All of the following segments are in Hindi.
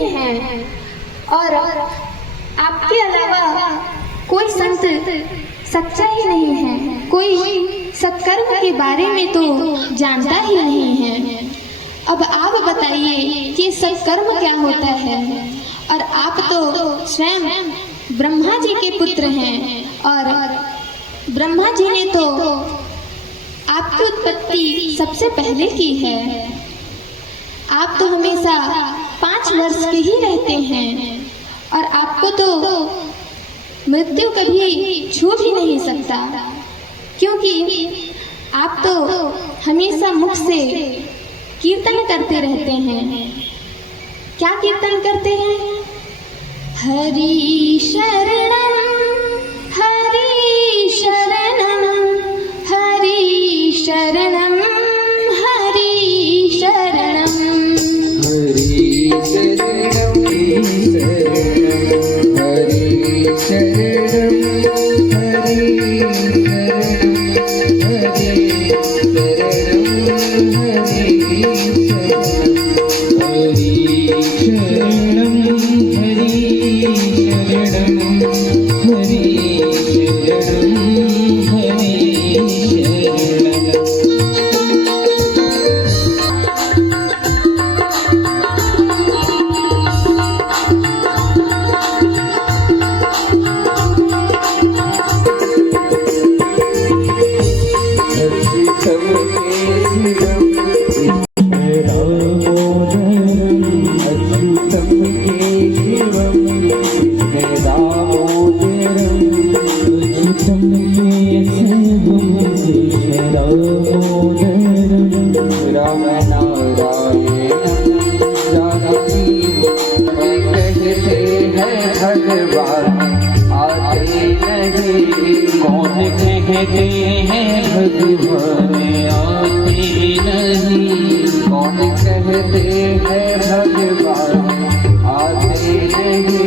नहीं हैं और आपके अलावा कोई संत सच्चा ही नहीं है, कोई सत्कर्म के बारे में तो जानता ही नहीं है। अब आप बताइए कि सत्कर्म क्या होता है। और आप तो स्वयं ब्रह्मा जी के पुत्र हैं और ब्रह्मा जी ने तो आपकी उत्पत्ति सबसे पहले की है। आप तो हमेशा 5 वर्ष के ही रहते हैं और आपको तो मृत्यु कभी छू भी नहीं सकता, क्योंकि आप तो हमेशा मुख से कीर्तन करते रहते हैं। क्या कीर्तन करते हैं? हरि शरणम हरि शरणम हरि शरणम हरि शरणम हरि शरणम हरि शरणम कौन कहते हैं भगवान आते नहीं। कौन कहते हैं भगवान आते नहीं।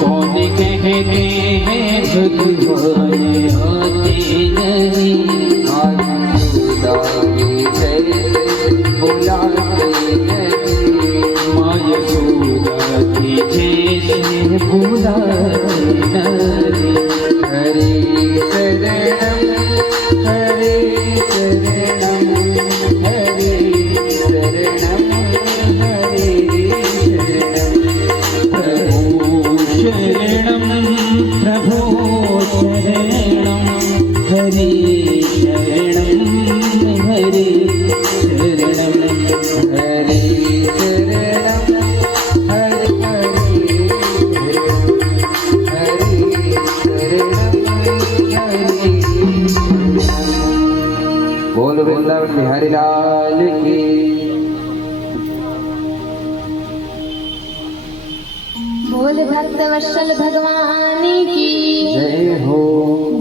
कौन कहते हैं भगवान आते नहीं। आज खुदा के जैसे बुलाते नहीं। माया खुदा की जैसे बुलाते नहीं। हरि शरणम हरि शरणम हरि शरणम हरि शरणम प्रभु शरणम प्रभु शरणम हरि शरणम हरि शरणम हरि शरणम बोल वृंदावन बिहारी लाल की। बोल भक्त वत्सल भगवान की जय हो।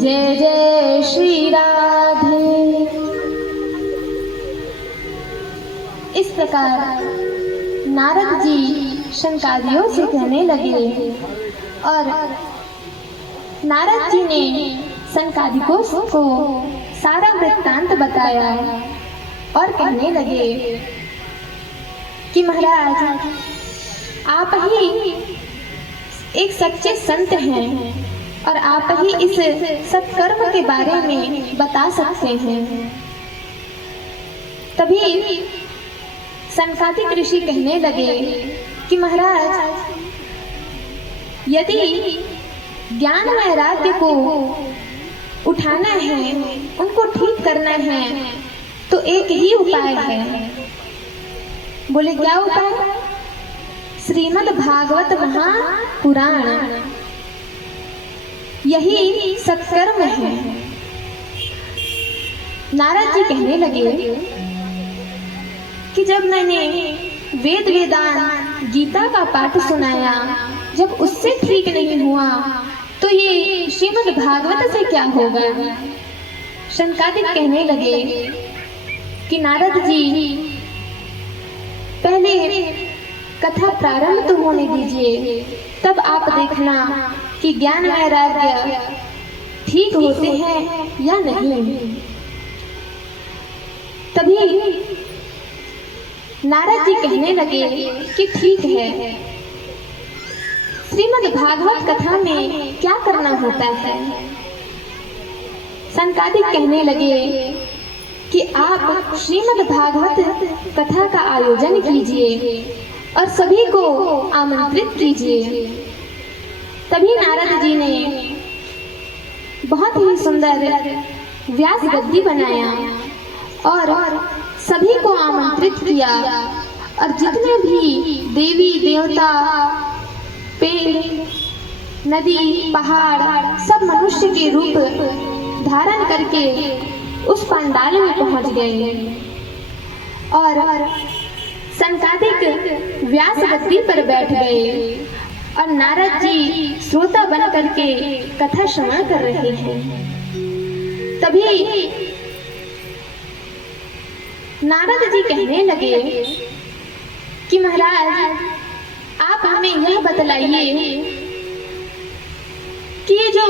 जय जय श्री राधे। इस प्रकार नारद जी शंकादियों से कहने लगे और नारद जी ने शंकादिकों को सारा वृत्तांत बताया और कहने लगे कि महाराज आप ही एक सच्चे संत हैं और आप ही इस सत्कर्म के बारे में बता सकते हैं। तभी शंकादिक ऋषि कहने लगे कि महाराज यदि ज्ञान वैराग्य को उठाना है, उनको ठीक करना है, तो एक ही उपाय है। बोले क्या उपाय? श्रीमद् भागवत महापुराण, यही सत्कर्म है। नारद जी कहने लगे कि जब मैंने वेद वेदांत गीता का पाठ सुनाया, जब उससे ठीक नहीं हुआ तो ये श्रीमद् भागवत से क्या होगा? शंकादिक कहने लगे कि नारद जी पहले कथा प्रारंभ तो होने दीजिए, तब आप देखना कि ज्ञान वैराग्य ठीक होते हैं या नहीं। तभी नारद जी कहने लगे कि ठीक है, श्रीमद् भागवत कथा में क्या करना होता है। सनकादिक कहने लगे कि आप श्रीमद् भागवत कथा का आयोजन कीजिए और सभी को आमंत्रित कीजिए। तभी नारद जी ने बहुत ही सुंदर व्यास गद्दी बनाया और सभी को आमंत्रित किया और जितने भी देवी देवता, पेड़, नदी, पहाड़ सब मनुष्य के रूप धारण करके उस पंडाल में पहुंच गए और सनकादिक व्यास गद्दी पर बैठ गए और नारद जी श्रोता बन करके कथा श्रवण कर रहे हैं। तभी नारद जी कहने लगे कि महाराज, आप हमें यह बतलाइए कि ये जो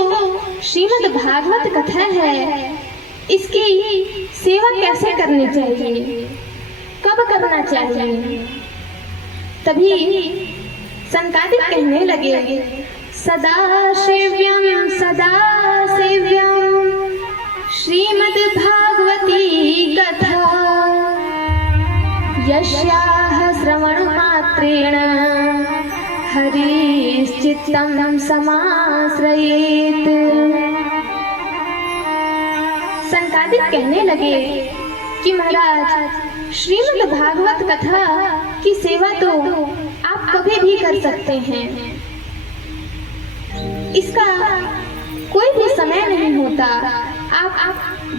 श्रीमद् भागवत कथा है, इसकी सेवा कैसे करनी चाहिए, कब करना चाहिए। तभी सनकादिक कहने लगे, सदा सेव्यम श्रीमद् भागवती कथा, यस्याः श्रवण मात्रेण हरिश्चित्तं समाश्रयेत्। सनकादिक कहने लगे कि महाराज, श्रीमद् भागवत कथा की सेवा तो आप कभी भी कर सकते हैं, इसका कोई भी समय नहीं होता। आप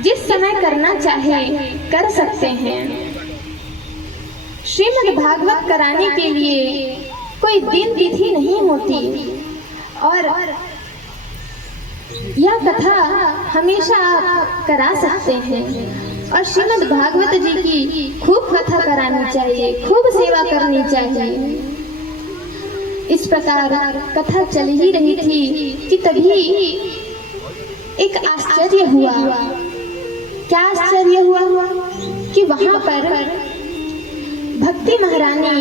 जिस समय करना चाहे कर सकते हैं। श्रीमद् भागवत कराने के लिए कोई दिन तिथि नहीं होती और यह कथा हमेशा आप करा सकते हैं और श्रीमद् भागवत जी की खूब कथा करानी चाहिए, खूब सेवा करनी चाहिए। इस प्रकार कथा चल ही रही थी कि तभी एक आश्चर्य हुआ। क्या आश्चर्य हुआ कि वहां पर भक्ति महारानी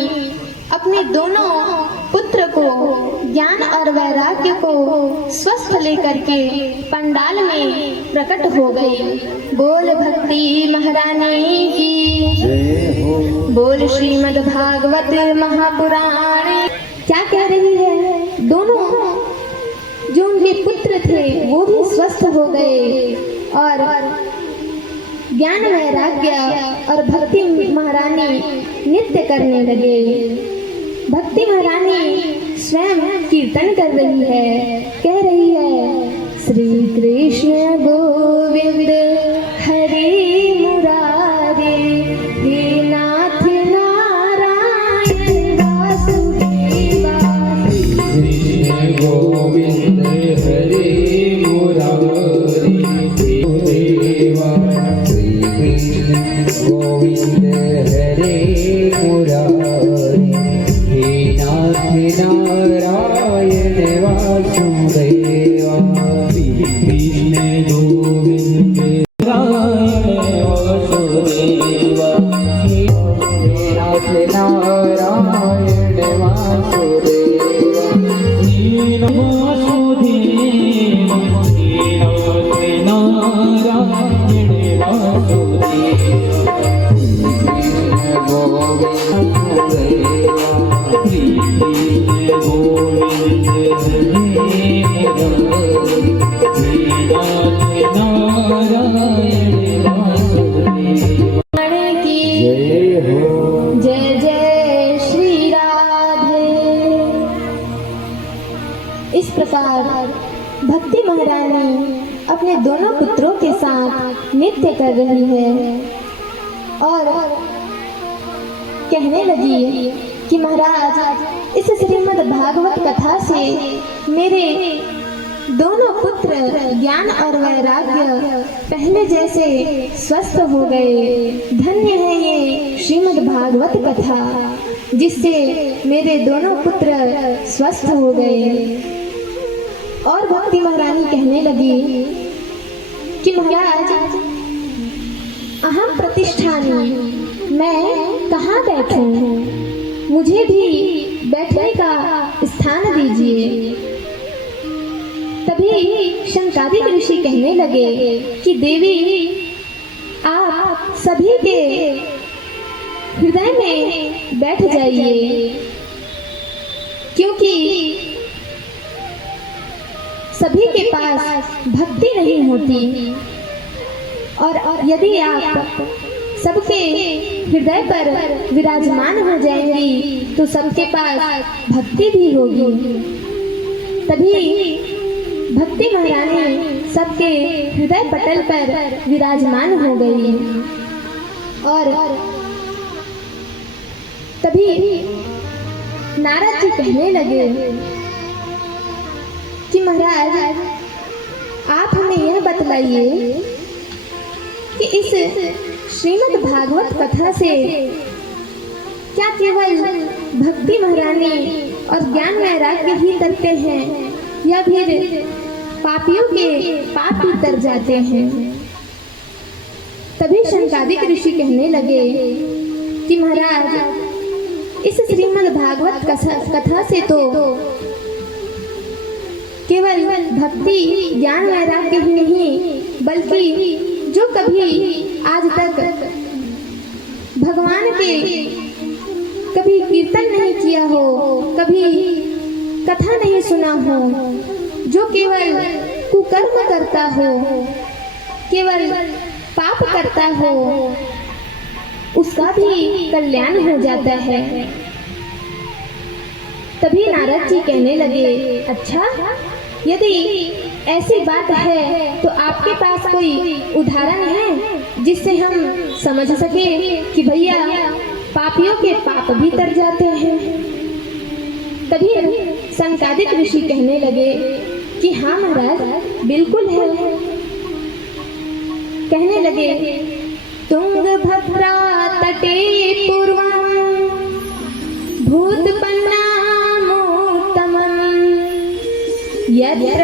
अपने दोनों पुत्र को ज्ञान और वैराग्य को स्वस्थ लेकर के पंडाल में प्रकट हो गई। बोल भक्ति महारानी की, बोल श्रीमद् भागवत महापुराण। क्या कह रही है? दोनों जो उनके पुत्र थे वो भी स्वस्थ हो गए और ज्ञान वैराग्य और भक्ति महारानी नृत्य करने लगे। भक्ति महारानी स्वयं कीर्तन कर रही है, कह रही है, श्री कृष्ण गोविंद हरे मुरारे, हे नाथ नारायण वासुदेवा। कृष्ण गोविंद हरे मुरारे, देवा। श्री कृष्ण गोविंद हरे मुरारे, हे नाथ नारायण वासुदेवा। श्री कृष्ण गोविंद नारायण वासुदेवा, हे नाथ नारायण वासुदेवा। हे वासुदेवा, हे नाथ नारायण वासुदेवा। कृष्ण गोविंद देवा, कृष्ण गोविंद हरे नारायण वासुदेवा। जय हो, जय जय श्री राधे। इस प्रकार भक्ति महारानी अपने दोनों पुत्रों के साथ नृत्य कर रही है और कहने लगी कि महाराज, इस श्रीमद् भागवत कथा से मेरे दोनों पुत्र ज्ञान और वैराग्य पहले जैसे स्वस्थ हो गए। धन्य है ये श्रीमद् भागवत कथा जिससे मेरे दोनों पुत्र स्वस्थ हो गए। और भक्ति महारानी कहने लगी कि महाराज, अहम प्रतिष्ठानी, मैं कहाँ बैठूं? मुझे भी बैठने का स्थान कीजिए। तभी शंकादिक ऋषि कहने लगे कि देवी, आप सभी के हृदय में बैठ जाइए, क्योंकि सभी के पास भक्ति नहीं होती, और यदि आप सबके हृदय पर विराजमान हो जाएंगी तो सबके पास भक्ति भी होगी। तभी भक्ति महारानी सबके हृदय पटल पर विराजमान हो गई, और तभी नारद जी कहने लगे कि महाराज, आप हमें यह बतलाइए कि इस श्रीमद् भागवत कथा से क्या केवल भक्ति महारानी और ज्ञान वैराग्य ही तरते हैं, या फिर पापियों के पाप भी तर जाते हैं? तभी शंकादिक ऋषि कहने लगे कि महाराज, इस श्रीमद् भागवत कथा से तो केवल भक्ति ज्ञान वैराग्य ही नहीं, बल्कि जो कभी आज तक भगवान के कभी कीर्तन नहीं किया हो, कभी कथा नहीं सुना हो, जो केवल कुकर्म करता हो, केवल पाप करता हो, उसका भी कल्याण हो जाता है। तभी नारद जी कहने लगे, अच्छा, यदि ऐसी बात है तो आपके पास कोई उदाहरण है जिससे हम समझ सके कि भैया पापियों के पाप भी तर जाते हैं? तभी शंकादिक ऋषि कहने लगे कि हाँ महाराज, बिल्कुल है। कहने लगे, तुंगभद्रा तटे पूर्वं भूतपन्नामोत्तमं यत्र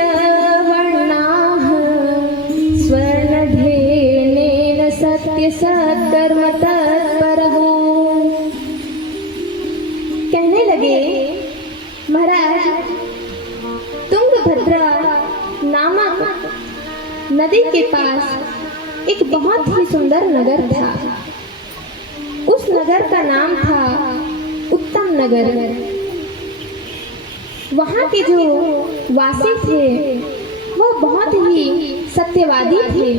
वर्णाः स्वर्णधेनेन सत्यसत्कर्म तत्परः। कहने लगे, महाराज, तुंगभद्रा नामक नदी के पास एक बहुत ही सुंदर नगर था। उस नगर का नाम था उत्तम नगर। वहाँ के जो वासी थे वह बहुत ही सत्यवादी थे,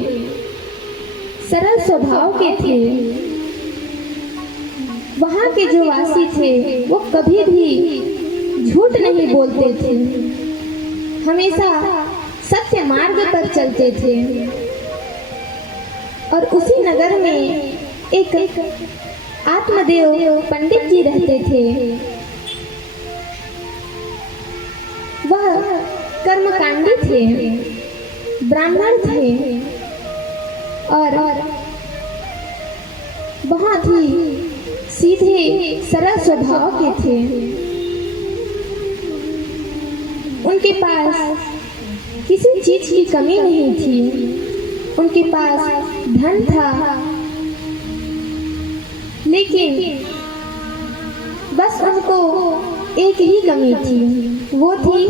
सरल स्वभाव के थे। वहाँ के जो वासी थे वो कभी भी झूठ नहीं बोलते थे, हमेशा सत्य मार्ग पर चलते थे। और उसी नगर में एक आत्मदेव पंडित जी रहते थे। वह कर्मकांडी थे, ब्राह्मण थे और बहुत ही सीधे सरल स्वभाव के थे। उनके पास किसी चीज की कमी नहीं थी। उनके पास धन था, लेकिन बस उनको एक ही कमी थी, वो थी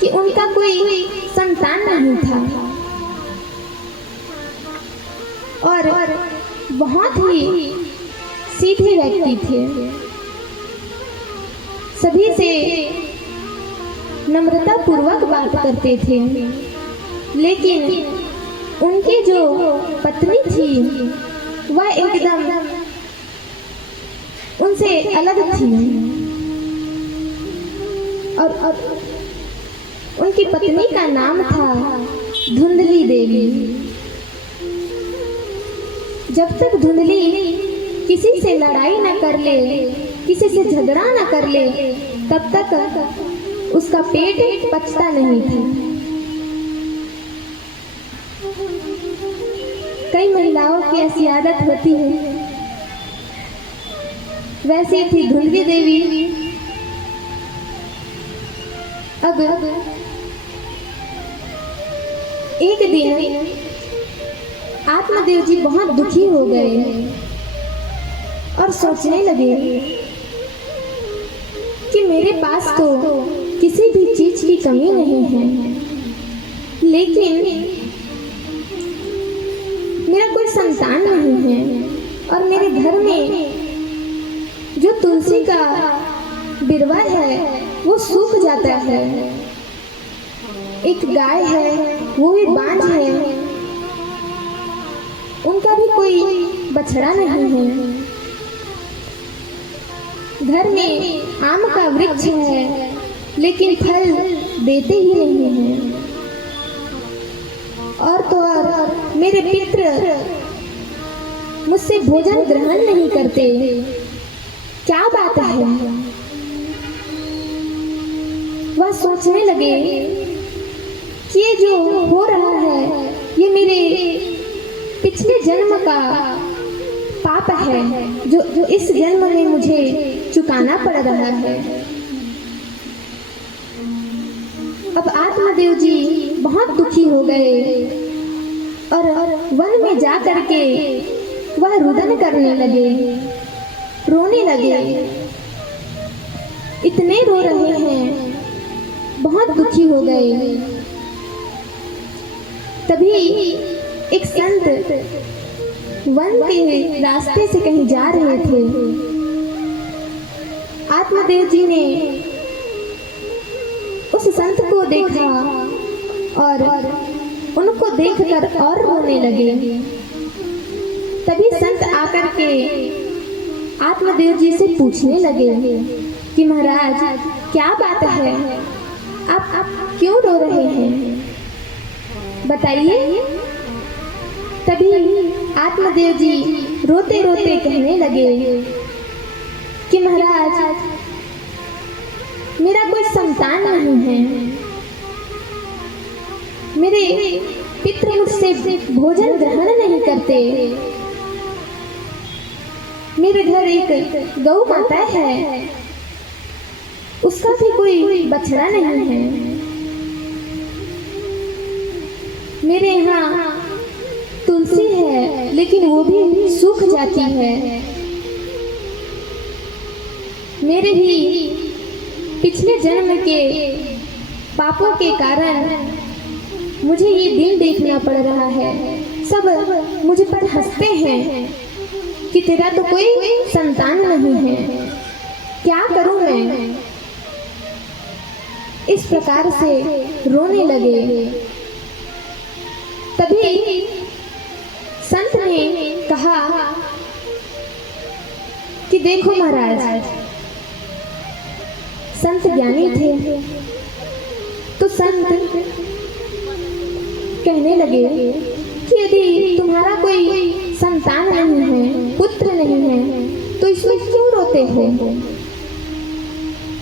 कि उनका कोई संतान नहीं था। और बहुत ही सीधे व्यक्ति थे, सभी से नम्रता पूर्वक बात करते थे। लेकिन उनकी जो पत्नी थी वह एकदम उनसे अलग थी। और उनकी पत्नी का नाम था धुंधली देवी। जब तक धुंधली किसी से लड़ाई न कर ले, किसी से झगड़ा न कर ले, तब तक उसका पेट पचता नहीं था। कई महिलाओं की ऐसी आदत होती है, वैसे थी धुंधली देवी। अब एक दिन आत्मदेव जी बहुत दुखी हो गए और सोचने लगे कि मेरे पास तो किसी भी चीज की कमी नहीं है, लेकिन मेरा कोई संतान नहीं है और मेरे घर में जो तुलसी का बिरवा है वो सूख जाता है। एक गाय है, वो भी बांझ है, उनका भी कोई बछड़ा नहीं है। घर में आम का वृक्ष है, लेकिन फल देते ही नहीं है। और तो और मेरे पितृ मुझसे भोजन ग्रहण नहीं करते। क्या बात है? वह सोचने लगे कि ये जो हो रहा है ये मेरे पिछले जन्म का पाप है, जो इस जन्म में मुझे चुकाना पड़ रहा है। अब आत्मदेव जी बहुत दुखी हो गए और वन में जा करके वह रुदन करने लगे, रोने लगे। इतने रो रहे हैं, बहुत दुखी हो गए। तभी एक संत वन के रास्ते से कहीं जा रहे थे। आत्मदेव जी ने उस संत को देखा और उनको देखकर और रोने लगे। तभी संत आकर के आत्मदेव जी से पूछने लगे कि महाराज क्या बात है, आप क्यों रो रहे हैं, बताइए। तभी आत्मदेव जी रोते रोते कहने लगे कि महाराज मेरा कोई संतान नहीं है, मेरे पितृ मुझसे भोजन ग्रहण नहीं करते, मेरे घर एक गौ माता है, उसका भी कोई बछड़ा नहीं है, मेरे यहाँ तुलसी है लेकिन वो भी सूख जाती है, मेरे ही पिछले जन्म के पापों के कारण मुझे ये दिन देखना पड़ रहा है। सब मुझे पर हंसते हैं कि तेरा तो कोई संतान नहीं है, क्या करूं मैं। इस प्रकार से रोने लगे। तभी संत ने कहा कि देखो महाराज, संत ज्ञानी थे तो संत कहने लगे कि यदि तुम्हारा कोई संतान नहीं है, पुत्र नहीं है, तो इसमें क्यों रोते हो।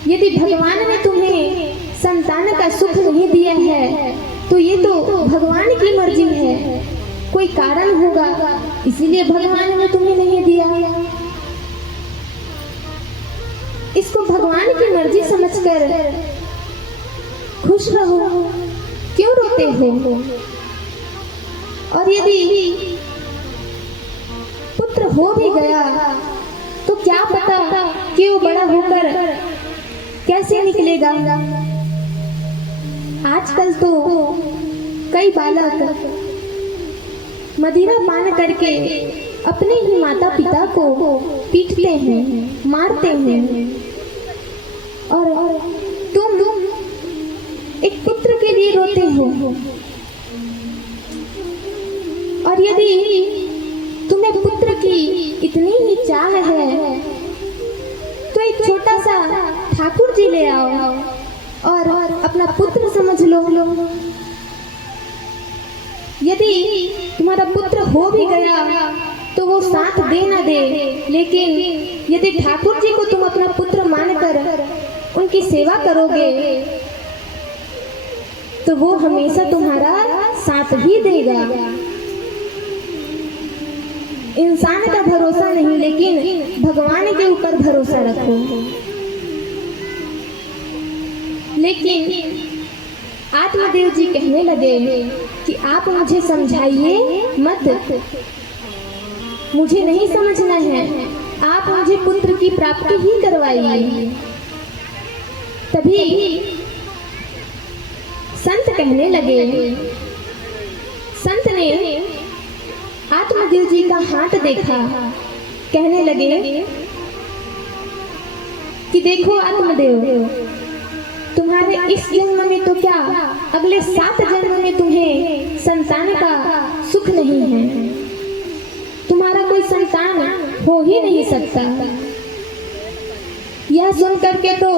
यदि भगवान ने तुम्हें संतान का सुख नहीं दिया है तो ये तो भगवान की मर्जी है, कोई कारण होगा इसीलिए भगवान ने तुम्हें नहीं दिया। इसको भगवान की मर्जी समझकर खुश रहो, क्यों रोते हो। और यदि पुत्र हो भी गया तो क्या पता कि वो बड़ा होकर कैसे निकलेगा। आजकल तो कई बालक मदिरा पान करके अपने ही माता पिता को पीटते हैं, मारते हैं, और तुम एक पुत्र के लिए रोते हो। और यदि तुम्हें पुत्र की इतनी ही चाह है तो एक छोटा सा ठाकुर जी ले आओ और अपना पुत्र समझ लो। यदि तुम्हारा पुत्र हो भी गया तो वो साथ दे ना दे, लेकिन यदि ठाकुर जी को तुम अपना पुत्र मानकर उनकी सेवा करोगे तो वो हमेशा तुम्हारा साथ ही देगा। इंसान का भरोसा नहीं, लेकिन भगवान के ऊपर भरोसा रखो। लेकिन आत्मदेव जी कहने लगे कि आप मुझे समझाइए मत, मुझे नहीं समझना है, आप मुझे पुत्र की प्राप्ति ही करवाइए। तभी संत कहने लगे, संत ने आत्मदेव जी का हाथ देखा, कहने लगे कि देखो आत्मदेव, तुम्हारे इस जन्म में तो क्या, अगले 7 जन्म में तुम्हें संतान का सुख नहीं है, तुम्हारा कोई संतान हो ही नहीं सकता। यह सुन करके तो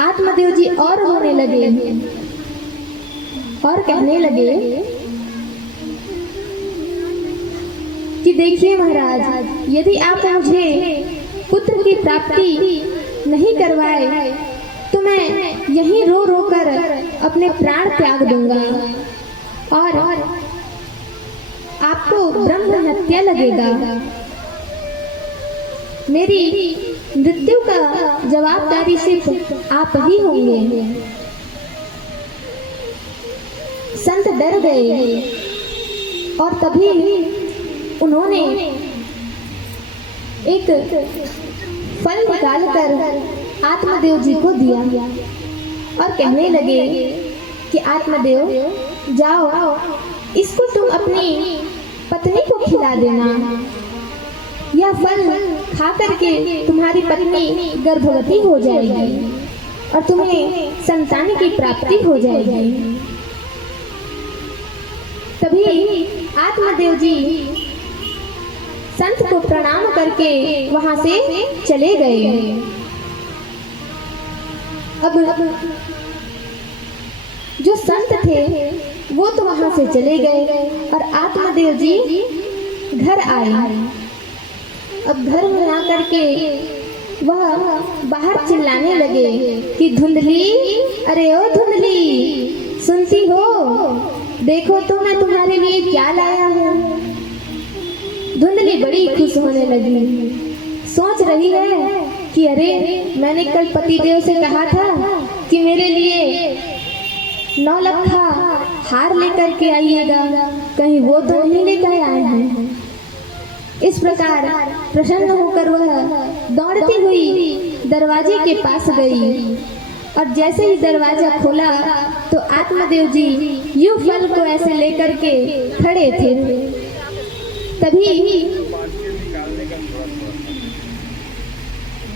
आत्मदेव जी और रोने लगे और कहने लगे कि देखिए महाराज, यदि आप मुझे पुत्र की प्राप्ति नहीं करवाए तो मैं यहीं रो रो कर अपने प्राण त्याग दूंगा और आपको ब्रह्म हत्या लगेगा। मेरी मृत्यु का जवाबदारी सिर्फ आप ही होंगे। संत डर गए और तभी उन्होंने एक फल निकालकर आत्मदेव जी को दिया और कहने लगे कि आत्मदेव जाओ, इसको तुम अपनी पत्नी को खिला देना। यह फल खा करके तुम्हारी पत्नी गर्भवती हो जाएगी और तुम्हें संतान की प्राप्ति हो जाएगी। तभी आत्मदेव जी संत को प्रणाम करके वहां से चले गए। अब जो संत थे वो तो वहां से चले गए और आत्मदेव जी घर आए। अब घर में आकर के वह बाहर चिल्लाने लगे कि धुंधली, अरे ओ धुंधली, सुनती हो? देखो तो मैं तुम्हारे लिए क्या लाया हूँ। धुंधली बड़ी खुश होने लगी, सोच रही है कि अरे मैंने कल पतिदेव से कहा था कि मेरे लिए 9 लखा हार लेकर के आइएगा, कहीं वो तो नहीं लेकर आए हैं। इस प्रकार प्रसन्न होकर वह दौड़ती हुई दरवाजे के पास गई और जैसे ही दरवाजा खोला तो आत्मदेव जी यूं फल को ऐसे लेकर के खड़े थे। तभी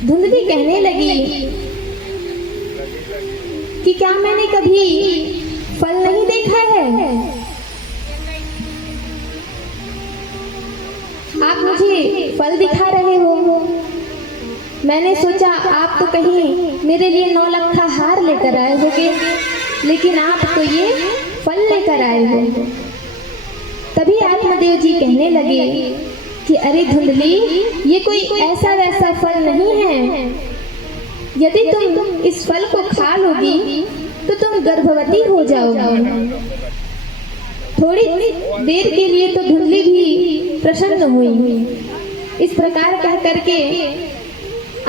धुंधली कहने लगी कि क्या मैंने कभी फल नहीं देखा है? आप मुझे फल दिखा रहे हो। मैंने सोचा आप तो कहीं मेरे लिए 9 लखा हार लेकर आए होगे, लेकिन आप तो ये फल लेकर आए हो। तभी आत्मदेव जी कहने लगे कि अरे धुंधली, ये कोई ऐसा वैसा फल नहीं है। यदि तुम इस फल को खा लोगी तो तुम गर्भवती हो जाओगी। थोड़ी देर के लिए तो धुंधली भी प्रसन्न हुई। इस प्रकार कह करके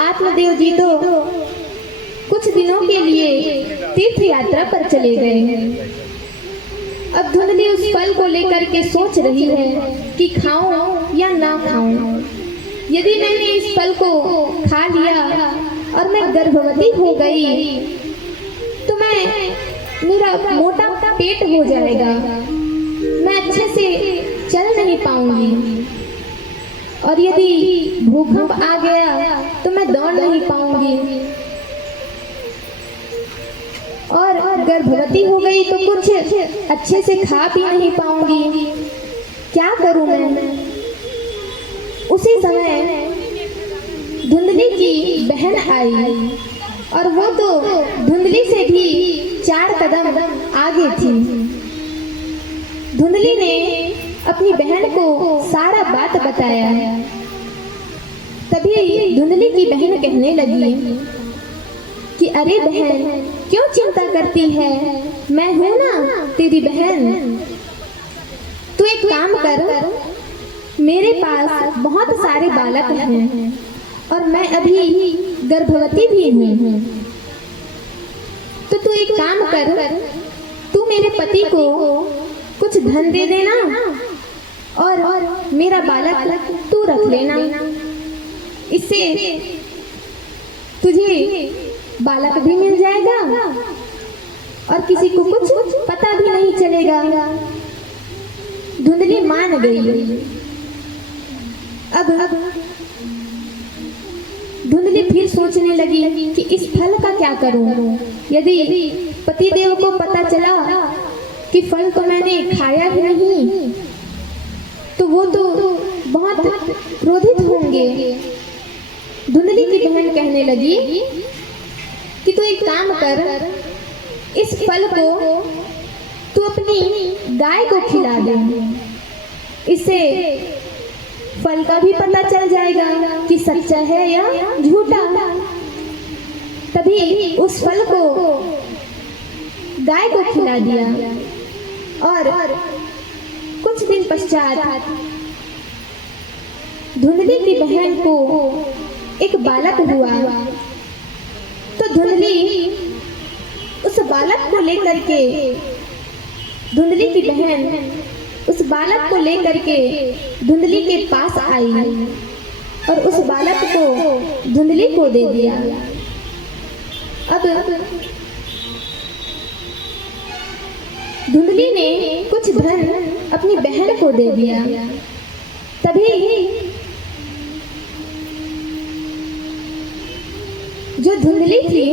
आत्मदेव जी तो कुछ दिनों के लिए तीर्थ यात्रा पर चले गए। अब धुंधली उस फल को लेकर के सोच रही है कि खाऊं या ना खाऊं। यदि मैंने इस फल को खा लिया और मैं गर्भवती हो गई तो मेरा मोटा पेट हो जाएगा, मैं अच्छे से चल नहीं पाऊंगी और यदि भूकंप आ गया तो मैं दौड़ नहीं पाऊंगी और गर्भवती हो गई तो कुछ अच्छे से खा पी नहीं पाऊंगी। क्या करूं मैं? उसी समय धुंधली की बहन आई और वो तो धुंधली से भी 4 कदम आगे थी। धुंधली ने अपनी बहन को सारा बात बताया। तभी धुंधली की बहन कहने लगी कि अरे बहन, क्यों चिंता करती है? मैं हूं ना तेरी बहन। तू एक काम कर, मेरे पास बहुत सारे बालक हैं और मैं अभी गर्भवती भी हूँ। तो तू एक काम कर, तू मेरे पति को कुछ धन दे देना और मेरा बालक तू रख लेना। इससे तुझे बालक भी मिल जाएगा और किसी को कुछ पता भी नहीं चलेगा। धुंधली मान गई। अब धुंधली फिर सोचने लगी कि इस फल का क्या करूं। यदि पतिदेव को पता चला कि फल तो मैंने खाया ही नहीं, तो वो तो बहुत क्रोधित होंगे। धुंधली की बहन कहने लगी कि तू एक काम कर, इस फल को तू अपनी गाय को खिला दे। इससे फल का भी पता चल जाएगा कि सच्चा है या झूठा। तभी उस फल को गाय को खिला दिया और कुछ दिन पश्चात धुंधली की बहन को एक बालक हुआ। तो धुंधली उस बालक को लेकर के, धुंधली की बहन उस बालक को लेकर के धुंधली के पास आई और उस बालक को धुंधली को दे दिया। अब धुंधली ने कुछ धन अपनी बहन को दे दिया। तभी जो धुंधली थी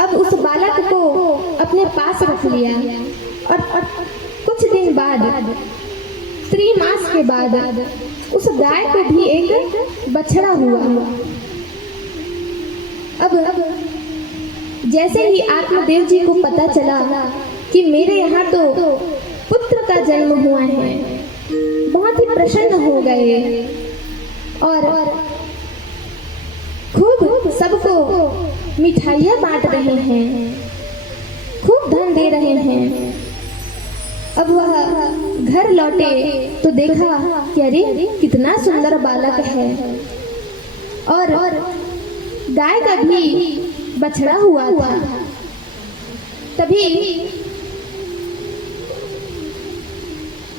अब उस बालक को अपने पास रख लिया और कुछ दिन बाद, 3 मास के बाद, उस गाय को भी एक बछड़ा हुआ। अब जैसे ही आत्मदेव जी को पता चला कि मेरे यहाँ तो पुत्र का जन्म हुआ है, बहुत ही प्रसन्न हो गए और खूब सबको मिठाइयाँ बांट रहे हैं, खूब धन दे रहे हैं। अब वह घर लौटे तो देखा कि अरे कितना सुंदर बालक है और गाय का भी बछड़ा हुआ था। तभी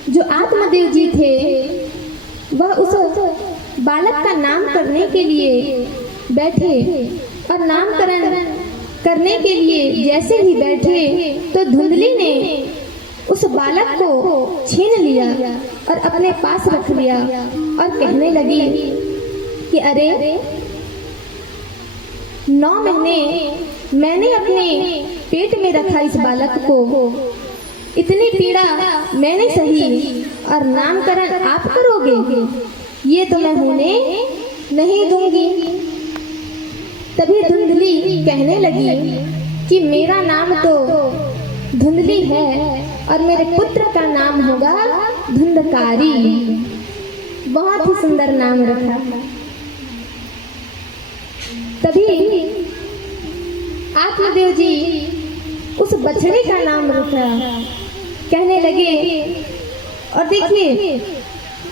जो आत्मदेव जी थे वह उस बालक का नाम करने के लिए बैठे और नामकरण करने के लिए जैसे ही बैठे तो धुंधली ने उस बालक को छीन लिया और अपने पास रख लिया और कहने लगी कि अरे 9 महीने मैंने अपने पेट में रखा इस बालक को, इतनी पीड़ा मैंने सही और नामकरण आप करोगे, ये तो मैं होने नहीं दूंगी। तभी धुंधली कहने लगी कि मेरा नाम तो धुंधली है और मेरे पुत्र का नाम होगा धुंधकारी। बहुत ही सुंदर नाम रखा। तभी आत्मदेव जी उस बछड़े का नाम रखा। कहने लगे और देखिए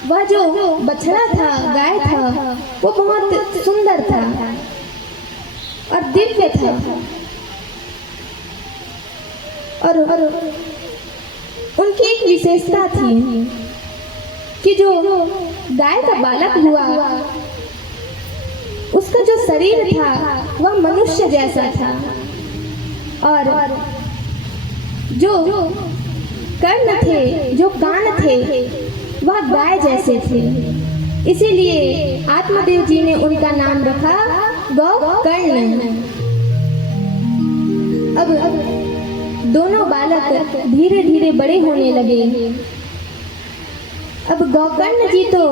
वह जो बछड़ा था, गाय था, वो बहुत सुंदर था और दिव्य था और उनकी एक विशेषता थी कि जो गाय का बालक हुआ उसका जो शरीर था वह मनुष्य जैसा था और जो कर्ण थे, जो कान थे, वह गाय जैसे थे। इसीलिए आत्मदेव जी ने उनका नाम रखा गौकर्ण। अब दोनों बालक धीरे धीरे बड़े होने लगे। अब गौकर्ण जी तो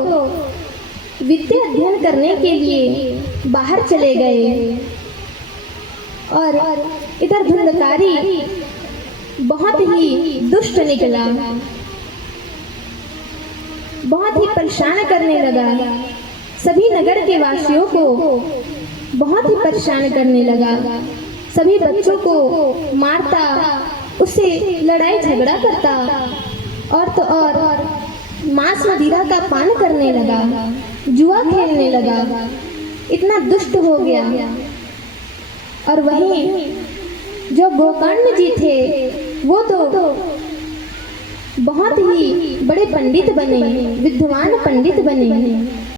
विद्या अध्ययन करने के लिए बाहर चले गए और इधर धुंधकारी बहुत ही दुष्ट निकला, बहुत ही परेशान करने लगा। सभी नगर के वासियों को बहुत ही परेशान करने लगा। सभी बच्चों को मारता, उससे लड़ाई झगड़ा करता और तो और मांस मदिरा का पान करने लगा, जुआ खेलने लगा। इतना दुष्ट हो गया। और वहीं जो गोकर्ण जी थे वो तो बहुत ही बड़े पंडित बने, विद्वान पंडित बने।